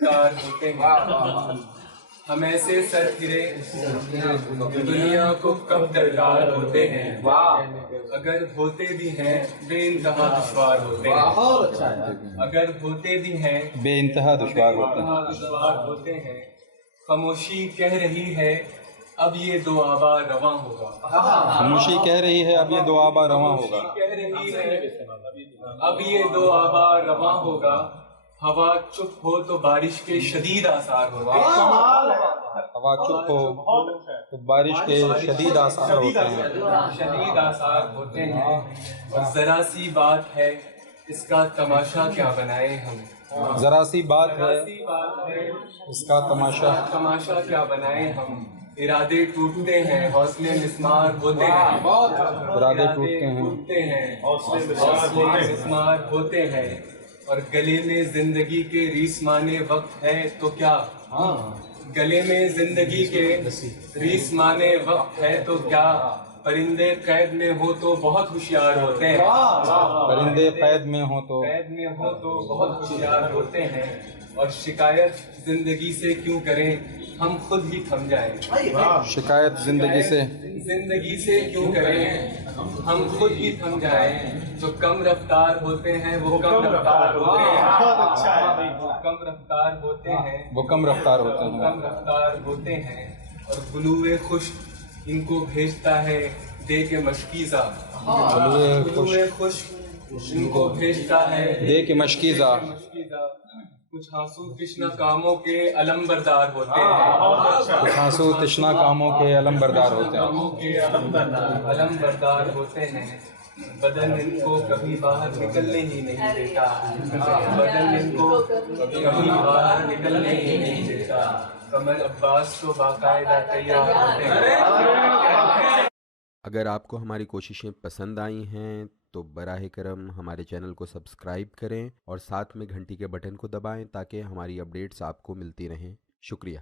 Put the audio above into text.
کار ہوتے ہیں، ہم ایسے سر پھرے دنیا کو کب درکار ہوتے ہیں، اگر ہوتے بھی ہیں بے انتہا دشوار ہوتے ہیں، اگر ہوتے بھی ہیں بے انتہا دشوار ہوتے ہیں، خاموشی کہہ رہی ہے اب یہ دو آبا رواں ہوگا، خاموشی کہہ رہی ہے اب یہ دو آبا رواں ہوگا، کہہ رہی ہے اب یہ دو آبا رواں ہوگا، ہوا چپ ہو تو بارش کے شدید آثار ہوتے ہیں، ہوا چپ ہو تو بارش کے شدید آثار ہوتے ہیں، شدید آثار ہوتے ہیں، اور ذرا سی بات ہے اس کا تماشا کیا بنائے ہم، ذرا سی بات ہے اس کا تماشا کیا بنائے ہم، ارادے ٹوٹتے ہیں حوصلے مسمار ہوتے ہیں، ارادے ٹوٹتے ہیں حوصلے مسمار ہوتے ہیں، اور گلے میں زندگی کے ریسمانے وقت ہے تو کیا، گلے میں زندگی کے ریسمانے وقت ہے تو کیا، پرندے قید میں ہو تو بہت ہوشیار ہوتے ہیں، پرندے قید میں ہو تو بہت ہوشیار ہوتے ہیں، اور شکایت زندگی سے کیوں کریں ہم خود ہی تھم جائیں، شکایت زندگی سے کیوں کریں ہم خود ہی تھم جائیں، جو کم رفتار ہوتے ہیں وہ کم رفتار ہوتے ہیں، کم رفتار ہوتے ہیں، وہ کم رفتار ہوتے ہیں، کم رفتار ہوتے ہیں، اور بلوے خشک ان کو بھیجتا ہے دے کے مشکیزہ، بلوے خشک ان کو بھیجتا ہے دے کے مشکیزہ، کچھ آنسو تشنا کاموں کے علم بردار ہوتے ہیں، کچھ آنسو تشنا کاموں کے علم بردار ہوتے ہیں، علم بردار ہوتے ہیں، بدن ان کو کبھی باہر نکلنے ہی نہیں دیتا، بدن ان کو کبھی باہر نکلنے ہی نہیں دیتا، قمر عباس تو باقاعدہ تیار ہوتے ہیں۔ اگر آپ کو ہماری کوششیں پسند آئی ہیں تو براہ کرم ہمارے چینل کو سبسکرائب کریں اور ساتھ میں گھنٹی کے بٹن کو دبائیں تاکہ ہماری اپڈیٹس آپ کو ملتی رہیں۔ شکریہ۔